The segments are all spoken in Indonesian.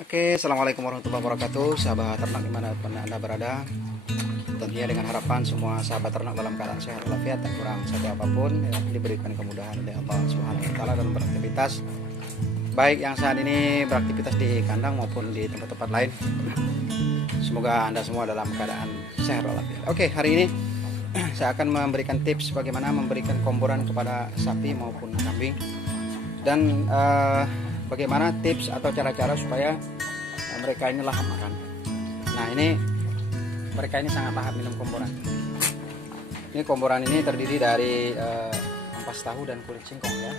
Oke, assalamualaikum warahmatullahi wabarakatuh, sahabat ternak dimanapun Anda berada. Tentunya dengan harapan semua sahabat ternak dalam keadaan sehat walafiat, tak kurang satu apapun, ya, diberikan kemudahan oleh Allah Subhanahu wa Ta'ala dalam beraktivitas, baik yang saat ini beraktivitas di kandang maupun di tempat-tempat lain. Semoga Anda semua dalam keadaan sehat walafiat. Oke, hari ini saya akan memberikan tips bagaimana memberikan komboran kepada sapi maupun kambing, dan bagaimana tips atau cara-cara supaya mereka ini lahap makan. Nah, ini mereka ini sangat lahap minum komboran. Ini komboran ini terdiri dari ampas tahu dan kulit singkong ya.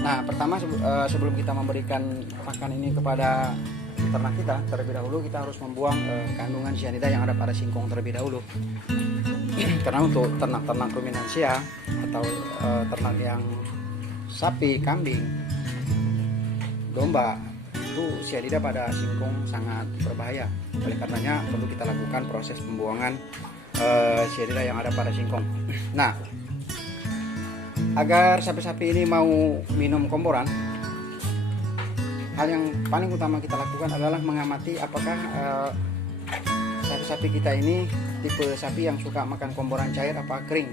Nah, pertama sebelum kita memberikan pakan ini kepada ternak kita, terlebih dahulu kita harus membuang kandungan cyanida yang ada pada singkong terlebih dahulu. Karena untuk ternak-ternak ruminansia atau ternak yang sapi, kambing, domba, itu cyanida pada singkong sangat berbahaya. Oleh karenanya perlu kita lakukan proses pembuangan cyanida yang ada pada singkong. Nah, agar sapi-sapi ini mau minum komboran, hal yang paling utama kita lakukan adalah mengamati apakah sapi-sapi kita ini tipe sapi yang suka makan komboran cair apa kering.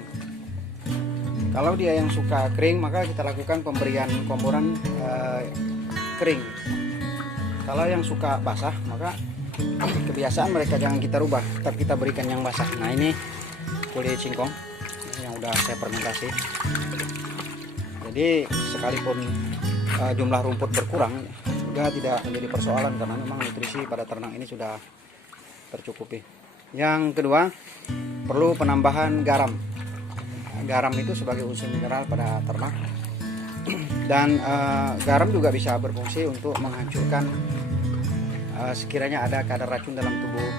Kalau dia yang suka kering, maka kita lakukan pemberian komboran kering. Kalau yang suka basah, maka kebiasaan mereka jangan kita rubah, tetap kita berikan yang basah. Nah, ini kulit singkong yang udah saya fermentasi. Jadi sekalipun jumlah rumput berkurang, juga tidak menjadi persoalan karena memang nutrisi pada ternak ini sudah tercukupi. Yang kedua, perlu penambahan garam. Garam itu sebagai unsur mineral pada ternak, dan garam juga bisa berfungsi untuk menghancurkan sekiranya ada kadar racun dalam tubuh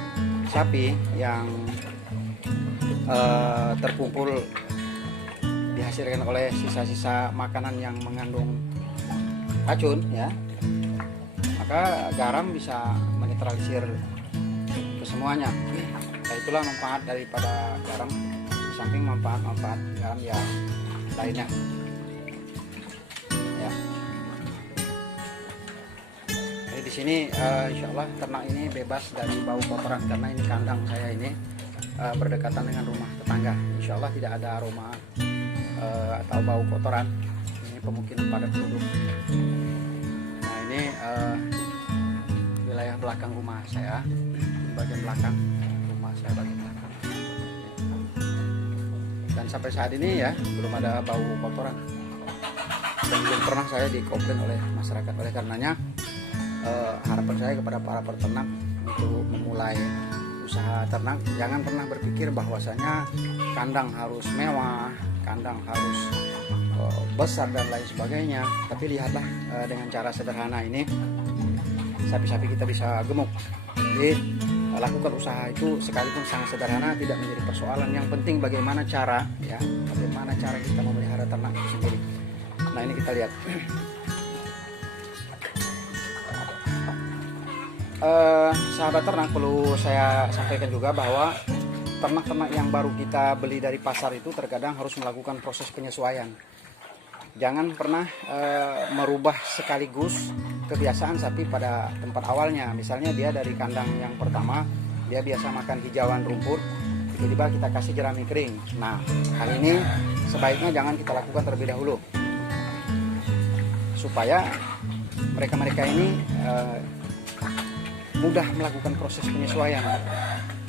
sapi yang terkumpul dihasilkan oleh sisa-sisa makanan yang mengandung racun ya. Maka garam bisa menetralisir kesemuanya. Nah, itulah manfaat daripada garam, samping manfaat-manfaat garam yang lainnya ya. Jadi di sini insya Allah ternak ini bebas dari bau kotoran, karena ini kandang saya ini berdekatan dengan rumah tetangga. Insya Allah tidak ada aroma atau bau kotoran. Ini pemukiman padat penduduk. Nah, ini wilayah belakang rumah saya, bagian belakang rumah saya bagian belakang. Dan sampai saat ini ya belum ada bau kotoran, dan belum pernah saya dikomplain oleh masyarakat. Oleh karenanya harapan saya kepada para peternak untuk memulai usaha ternak, jangan pernah berpikir bahwasanya kandang harus mewah, kandang harus besar dan lain sebagainya. Tapi lihatlah dengan cara sederhana ini sapi-sapi kita bisa gemuk. Jadi lakukan usaha itu sekalipun sangat sederhana tidak menjadi persoalan. Yang penting bagaimana cara ya, bagaimana cara kita memelihara ternak itu sendiri. Nah, ini kita lihat. Sahabat ternak, perlu saya sampaikan juga bahwa ternak-ternak yang baru kita beli dari pasar itu terkadang harus melakukan proses penyesuaian. Jangan pernah merubah sekaligus kebiasaan sapi pada tempat awalnya. Misalnya dia dari kandang yang pertama, dia biasa makan hijauan rumput, tiba-tiba kita kasih jerami kering. Nah, hal ini sebaiknya jangan kita lakukan terlebih dahulu, supaya mereka-mereka ini mudah melakukan proses penyesuaian.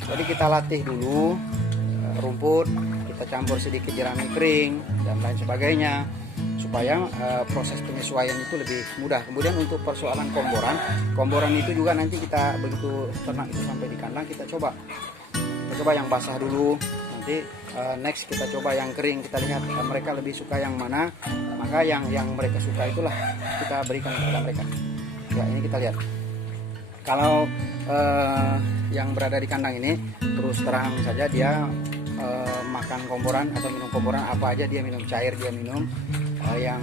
Jadi kita latih dulu rumput, kita campur sedikit jerami kering dan lain sebagainya, supaya proses penyesuaian itu lebih mudah. Kemudian untuk persoalan komboran itu juga nanti kita begitu ternak itu sampai di kandang, kita coba yang basah dulu, nanti next kita coba yang kering, kita lihat mereka lebih suka yang mana, maka yang mereka suka itulah kita berikan kepada mereka ya. Ini kita lihat, kalau yang berada di kandang ini terus terang saja dia makan komboran atau minum komboran apa aja dia minum, cair dia minum, yang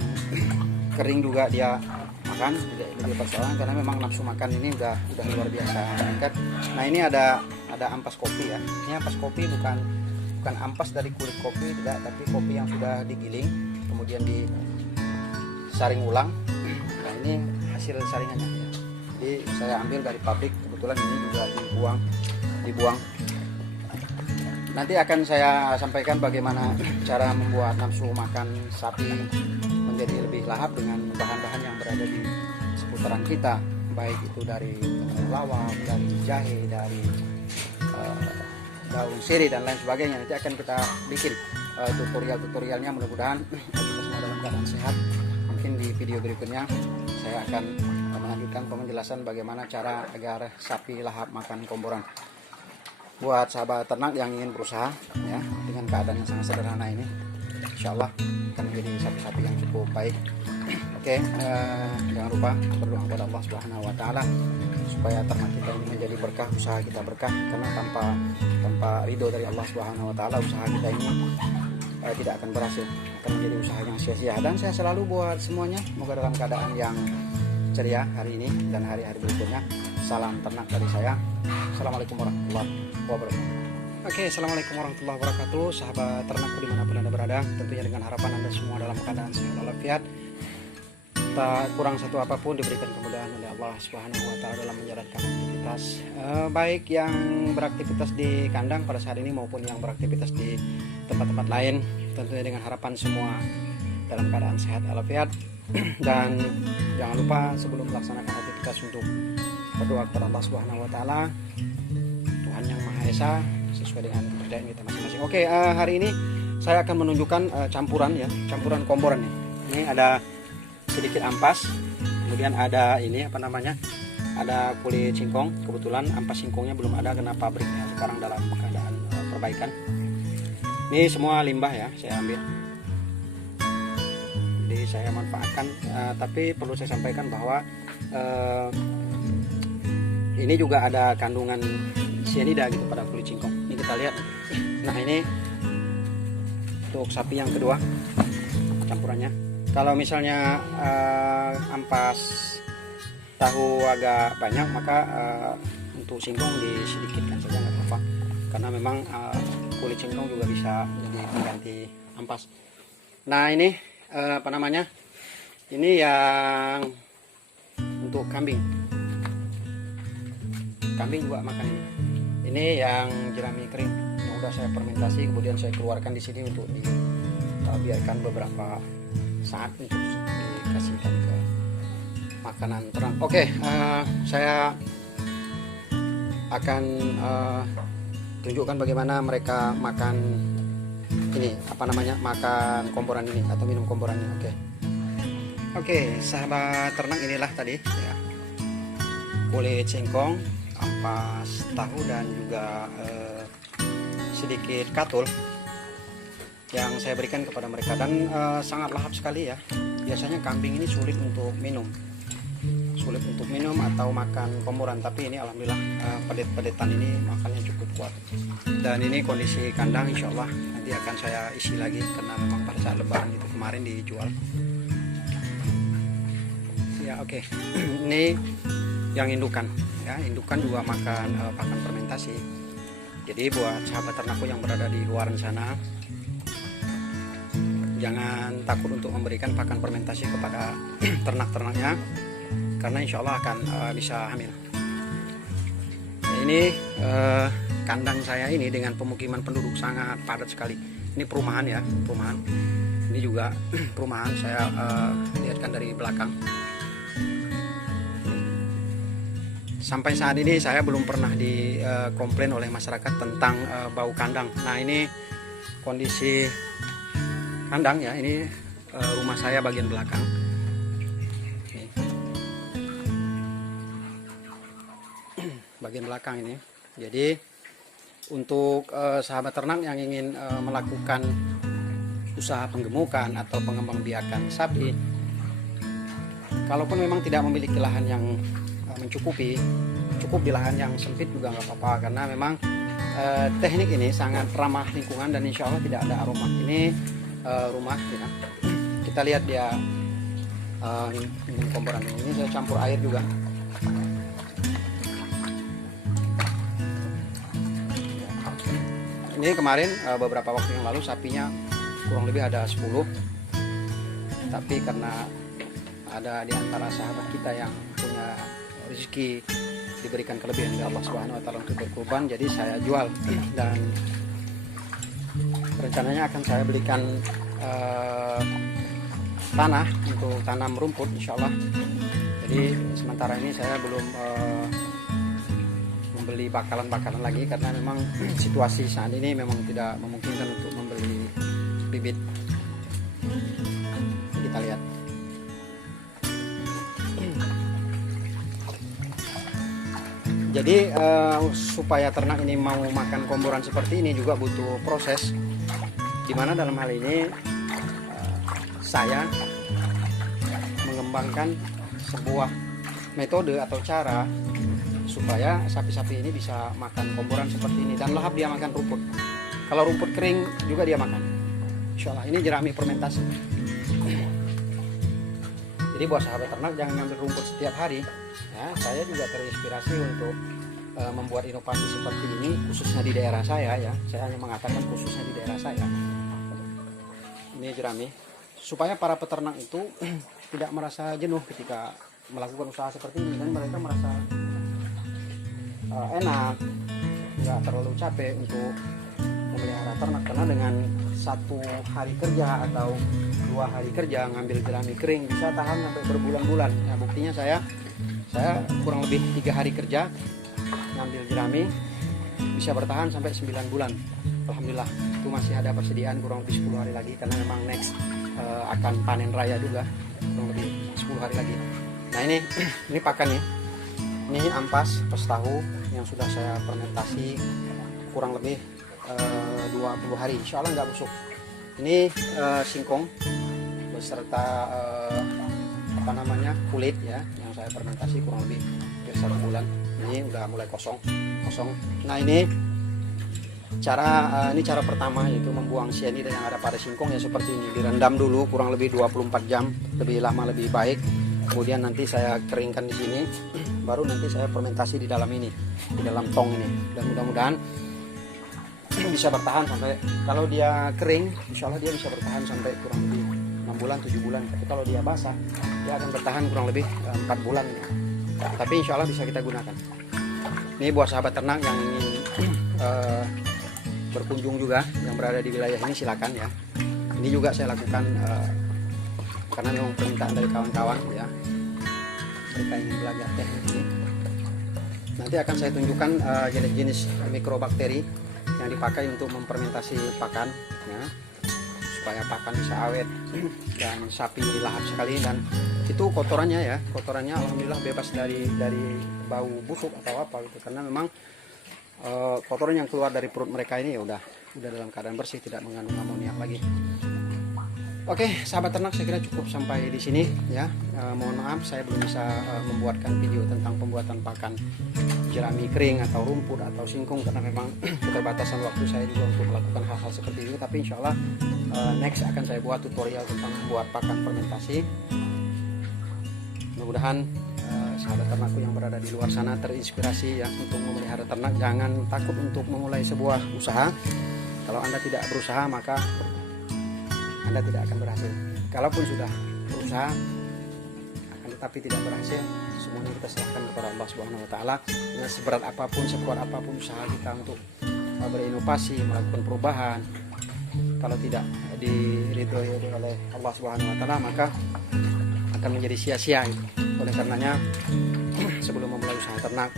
kering juga dia makan, tidak jadi persoalan karena memang nafsu makan ini udah luar biasa meningkat. Nah, ini ada ampas kopi ya. Ini ampas kopi bukan ampas dari kulit kopi, tidak, tapi kopi yang sudah digiling kemudian disaring ulang. Nah, ini hasil saringannya ya. Jadi saya ambil dari pabrik, kebetulan ini juga dibuang. Nanti akan saya sampaikan bagaimana cara membuat nafsu makan sapi menjadi lebih lahap dengan bahan-bahan yang berada di seputaran kita, baik itu dari lawang, dari jahe, dari daun sirih dan lain sebagainya. Nanti akan kita bikin tutorialnya, mudah-mudahan kita semua dalam keadaan sehat. Mungkin di video berikutnya saya akan melanjutkan penjelasan bagaimana cara agar sapi lahap makan komboran. Buat sahabat ternak yang ingin berusaha ya dengan keadaan yang sangat sederhana ini, insya Allah akan menjadi sapi-sapi yang cukup baik. Oke, jangan lupa berdoa kepada Allah Subhanahu Wa Taala supaya ternak kita ini menjadi berkah, usaha kita berkah, karena tanpa ridho dari Allah Subhanahu Wa Taala usaha kita ini tidak akan berhasil, akan menjadi usaha yang sia-sia. Dan saya selalu buat semuanya semoga dalam keadaan yang ceria hari ini dan hari-hari berikutnya. Salam ternak dari saya. Assalamualaikum warahmatullahi wabarakatuh. Oke, assalamualaikum warahmatullahi wabarakatuh. Sahabat ternak dimanapun Anda berada, tentunya dengan harapan Anda semua dalam keadaan sehat walafiat, tak kurang satu apapun, diberikan kemudahan oleh Allah Subhanahu Wa Taala dalam menjalankan aktivitas, baik yang beraktivitas di kandang pada saat ini maupun yang beraktivitas di tempat-tempat lain. Tentunya dengan harapan semua dalam keadaan sehat walafiat. Dan jangan lupa sebelum melaksanakan aktivitas untuk berdoa kepada Allah Subhanahu Wa Taala, Tuhan yang Maha Esa, sesuai dengan kepercayaan kita masing-masing. Oke, hari ini saya akan menunjukkan campuran komboran nih. Ini ada sedikit ampas, kemudian ada ini ada kulit singkong. Kebetulan ampas singkongnya belum ada karena pabriknya sekarang dalam keadaan perbaikan. Ini semua limbah ya, saya ambil. Jadi saya manfaatkan, tapi perlu saya sampaikan bahwa ini juga ada kandungan sianida gitu pada kulit singkong. Ini kita lihat. Nah, ini untuk sapi yang kedua campurannya. Kalau misalnya ampas tahu agak banyak, maka untuk singkong disedikitkan saja, nggak apa-apa. Karena memang kulit singkong juga bisa jadi pengganti ampas. Nah, ini ini yang untuk kambing juga makan ini. Ini yang jerami kering yang udah saya fermentasi, kemudian saya keluarkan di sini untuk biarkan beberapa saat untuk dikasihkan ke makanan ternak. Oke, saya akan tunjukkan bagaimana mereka makan ini, makan komboran ini atau minum komboran ini. Oke, sahabat ternak, inilah tadi ya, kulit singkong, ampas tahu dan juga sedikit katul yang saya berikan kepada mereka, dan sangat lahap sekali ya. Biasanya kambing ini sulit untuk minum atau makan komboran, tapi ini alhamdulillah pedet-pedetan ini makannya cukup kuat. Dan ini kondisi kandang, insya Allah nanti akan saya isi lagi karena memang pada saat lebaran itu kemarin dijual ya. Oke. Ini yang indukan ya, indukan juga makan pakan fermentasi. Jadi buat sahabat ternakku yang berada di luar sana, jangan takut untuk memberikan pakan fermentasi kepada ternak-ternaknya, karena insya Allah akan bisa hamil. Ini kandang saya ini dengan pemukiman penduduk sangat padat sekali. Ini perumahan ya, perumahan. Ini juga perumahan, saya lihatkan dari belakang. Sampai saat ini saya belum pernah dikomplain oleh masyarakat tentang bau kandang. Nah, ini kondisi kandang ya, ini rumah saya bagian belakang. Bagian belakang ini. Jadi untuk sahabat ternak yang ingin melakukan usaha penggemukan atau pengembangbiakan sapi, kalaupun memang tidak memiliki lahan yang mencukupi, cukup di lahan yang sempit juga nggak apa-apa, karena memang teknik ini sangat ramah lingkungan dan insya Allah tidak ada aroma. Ini rumah ya. Kita lihat dia minum komboran ini. Saya campur air juga. Ini kemarin beberapa waktu yang lalu sapinya kurang lebih ada 10, tapi karena ada di antara sahabat kita yang punya rezeki diberikan kelebihan dari Allah Subhanahu wa taala untuk berkurban, jadi saya jual dan rencananya akan saya belikan tanah untuk tanam rumput insyaallah. Jadi sementara ini saya belum membeli bakalan-bakalan lagi karena memang situasi saat ini memang tidak memungkinkan untuk membeli bibit. Kita lihat. Jadi supaya ternak ini mau makan komboran seperti ini juga butuh proses, dimana dalam hal ini saya mengembangkan sebuah metode atau cara supaya sapi-sapi ini bisa makan komboran seperti ini dan lahap dia makan rumput. Kalau rumput kering juga dia makan. Insyaallah ini jerami fermentasi. Jadi buat sahabat ternak jangan ngambil rumput setiap hari. Ya, saya juga terinspirasi untuk membuat inovasi seperti ini khususnya di daerah saya ya. Saya hanya mengatakan khususnya di daerah saya. Ini jerami supaya para peternak itu tidak merasa jenuh ketika melakukan usaha seperti ini dan mereka merasa enak, nggak terlalu capek untuk memelihara ternak, karena dengan 1 hari kerja atau 2 hari kerja ngambil jerami kering bisa tahan sampai berbulan-bulan. Ya, buktinya saya kurang lebih 3 hari kerja ngambil jerami bisa bertahan sampai 9 bulan. Alhamdulillah, itu masih ada persediaan kurang lebih 10 hari lagi karena memang next akan panen raya juga kurang lebih 10 hari lagi. Nah ini pakan nih. Ini ampas tahu yang sudah saya fermentasi kurang lebih 20 hari, insya Allah nggak busuk. Ini singkong beserta kulit ya, yang saya fermentasi kurang lebih 1 bulan. Ini udah mulai kosong. Nah ini cara pertama, yaitu membuang cyanida yang ada pada singkong ya seperti ini. Direndam dulu kurang lebih 24 jam, lebih lama lebih baik. Kemudian nanti saya keringkan di sini, baru nanti saya fermentasi di dalam ini, di dalam tong ini. Dan mudah-mudahan bisa bertahan sampai, kalau dia kering, insya Allah dia bisa bertahan sampai kurang lebih 6 bulan, 7 bulan. Tapi kalau dia basah, dia akan bertahan kurang lebih 4 bulan. Tapi insya Allah bisa kita gunakan. Ini buat sahabat ternak yang ingin berkunjung juga, yang berada di wilayah ini silakan ya. Ini juga saya lakukan karena memang permintaan dari kawan-kawan ya, mereka ingin belajar teknik ini. Nanti akan saya tunjukkan jenis-jenis mikrobakteri yang dipakai untuk memfermentasi pakan ya, supaya pakan bisa awet dan sapi lahap sekali. Dan itu kotorannya alhamdulillah bebas dari bau busuk atau apa gitu, karena memang kotoran yang keluar dari perut mereka ini ya udah dalam keadaan bersih, tidak mengandung amoniak lagi. Oke, sahabat ternak, saya kira cukup sampai di sini ya. Mohon maaf saya belum bisa membuatkan video tentang pembuatan pakan jerami kering atau rumput atau singkong karena memang keterbatasan waktu saya juga untuk melakukan hal-hal seperti ini. Tapi insya Allah next akan saya buat tutorial tentang membuat pakan fermentasi. Mudah-mudahan sahabat ternakku yang berada di luar sana terinspirasi ya untuk memelihara ternak. Jangan takut untuk memulai sebuah usaha. Kalau Anda tidak berusaha maka Anda tidak akan berhasil. Kalaupun sudah berusaha akan tetapi tidak berhasil, semuanya kita serahkan kepada Allah Subhanahu wa taala. Dengan seberat apapun, sekuat apapun usaha kita untuk berinovasi, melakukan perubahan, kalau tidak diridhoi oleh Allah Subhanahu wa taala maka akan menjadi sia-sia. Oleh karenanya sebelum memulai usaha ternak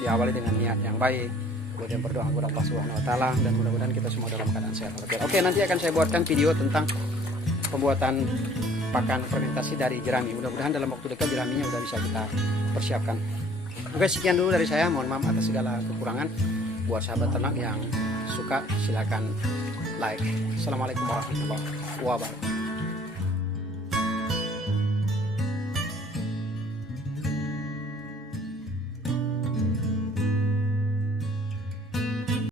diawali dengan niat yang baik, kemudian berdoa kepada Allah Subhanahu wa taala, dan mudah-mudahan kita semua dalam keadaan sehat. Oke, nanti akan saya buatkan video tentang pembuatan pakan fermentasi dari jerami. Mudah-mudahan dalam waktu dekat jeraminya sudah bisa kita persiapkan. Oke, sekian dulu dari saya. Mohon maaf atas segala kekurangan. Buat sahabat ternak yang suka silakan like. Assalamualaikum warahmatullahi wabarakatuh.